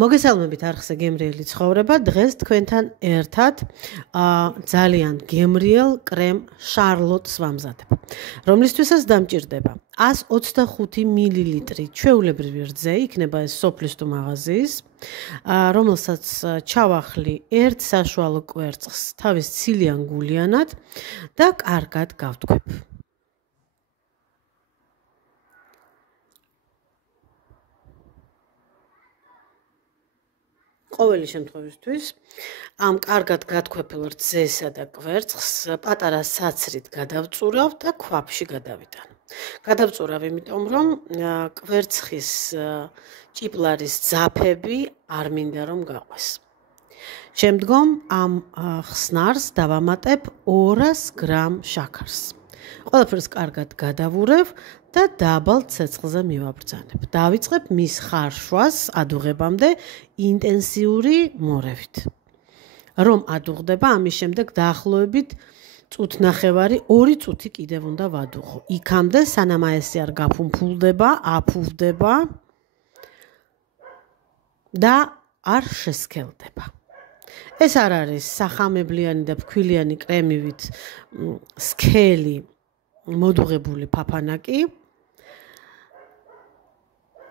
მოგესალმებით არხზე გემრიელი ცხოვრება. დღეს თქვენთან ერთად ძალიან გემრიელ კრემ შარლოტს ვამზადებ, რომლისთვისაც დამჭირდება 125 მილილიტრი ჩვეულებრივი რძე, იქნება ეს სოფლის თუ მაღაზიის, რომელსაც ჩავახლი ერთ საშუალო კვერცხს თავის ცილიან გულიანად და კარგად გავთქვებ. ყოველი შემთხვევისთვის ამ კარგად გათქვეფილ რძესა და კვერცხს პატარა საცრით გადავწურავ და ქვაფში გადავიტან. გადავწურავ, იმიტომ რომ კვერცხის ჭიპლარის ძაფები არ მინდა რომ გაყვეს. შემდგომ ამ ხსნარს დავამატებ 200 გრამ შაქარს. ყველაფერს კარგად გადავურევ და დაბალ ცეცხლზე მივაბრძანებ. დავიწყებ მის ხარშვას ადუღებამდე ინტენსიური მორევით. რომ ადუღდება, ამის შემდეგ დაახლოებით წუთნახევარი 2 წუთი კიდევ უნდა ვადუღო. იქამდე სანამ ეს არ გაფუმფულდება, აფუვდება და არ შესქელდება. ეს არ არის სახამებლიანი და ფქვილიანი კრემივით სქელი მოდუღებული ფაფანაკი.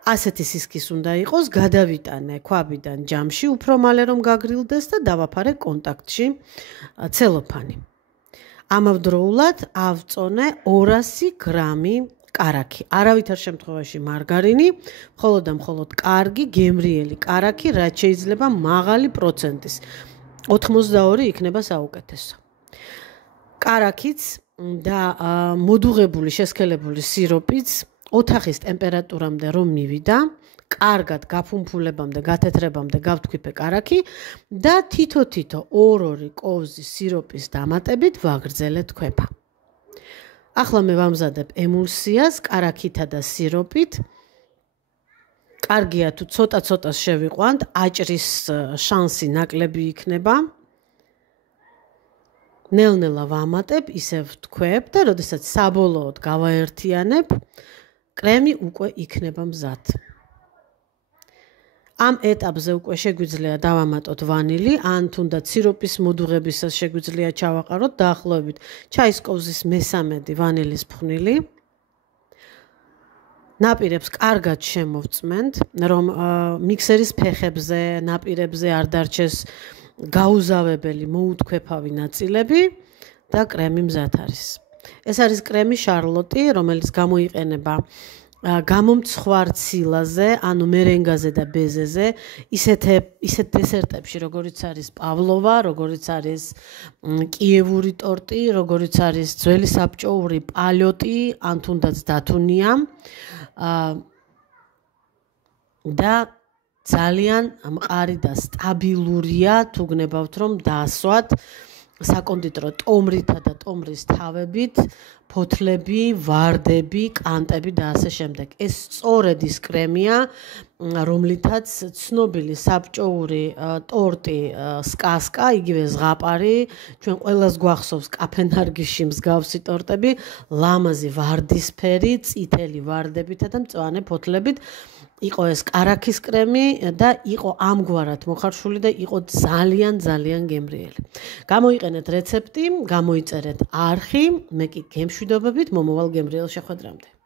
ასეთი სისქის უნდა იყოს, გადავიტანე ქვაბიდან ჯამში, უფრო მალე რომ გაგრილდეს და დავაფარე კონტაქტში ცელოფანი. ამავდროულად ავწონე 200 გრამი კარაქი. არავითარ შემთხვევაში მარგარინი, მხოლოდ და მხოლოდ კარგი, გემრიელი კარაქი, რაც შეიძლება მაღალი პროცენტის. 82 იქნება საუკეთესო. კარაქიც და მოდუღებული შესქელებული სიროპიც ოთახის ტემპერატურამდე რომ მივიდა, კარგად გაფუმფულებამდე, გათეთრებამდე გავთქვიფე კარაქი და თითო-თითო 2-2 კოვზი სიროპის დამატებით ვაგრძელე თქვება. ახლა მე ვამზადებ ემულსიას კარაქითა და სიროპით. კარგია თუ ცოტა-ცოტას შევიყვანთ, აჭრის შანსი ნაკლები იქნება. ნელ-ნელა ვამატებ, ისევ ვთქვებ და როდესაც საბოლოოდ გავაერთიანებ, კრემი უკვე იქნება მზად. ამ ეტაპზე უკვე შეგვიძლია დავამატოთ ვანილი, ან თუნდაც სიროპის მოდუღებისას შეგვიძლია ჩავაყაროთ დაახლოებით ჩაის კოვზის 1/3 ვანილის ფხვნილი. ნაპირებს კარგად შემოვწმენთ, რომ მიქსერის ფეხებზე, ნაპირებზე არ დარჩეს გაუზავებელი, მოუთქვეფავი ნაწილები და კრემი მზად არის. ეს არის კრემი შარლოტი, რომელიც გამოიყენება გამომცხვარ ცილაზე, ანუ მერენგაზე და ბეზეზე, ისეთ დესერტებში, როგორიც არის პავლოვა, როგორიც არის კიევური ტორტი, როგორიც არის ძველი საბჭოური პალიოტი, ან თუნდაც დათუნია და ძალიან მყარი და სტაბილურია, თუ გნებავთ რომ დაასვათ საკონდიტრო ტომრითა და ტომრის თავებით, ფოთლები, ვარდები, კანტები და ასე შემდეგ. ეს სწორედ ის კრემია, რომლითაც ცნობილი საბჭოური ტორტი სკასკა, იგივე ზღაპარი, ჩვენ ყველას გვახსოვს კაფენარგიში მსგავსი ტორტები, ლამაზი ვარდისფერი, წითელი ვარდებითა და მწვანე ფოთლებით. იყო ეს კარაქის კრემი და იყო ამგვარად მოხარშული და იყო ძალიან გემრიელი. გამოიყენეთ რეცეპტი, გამოიწერეთ არხი, მე კი გემშვიდობებით მომავალ გემრიელ შეხვედრამდე.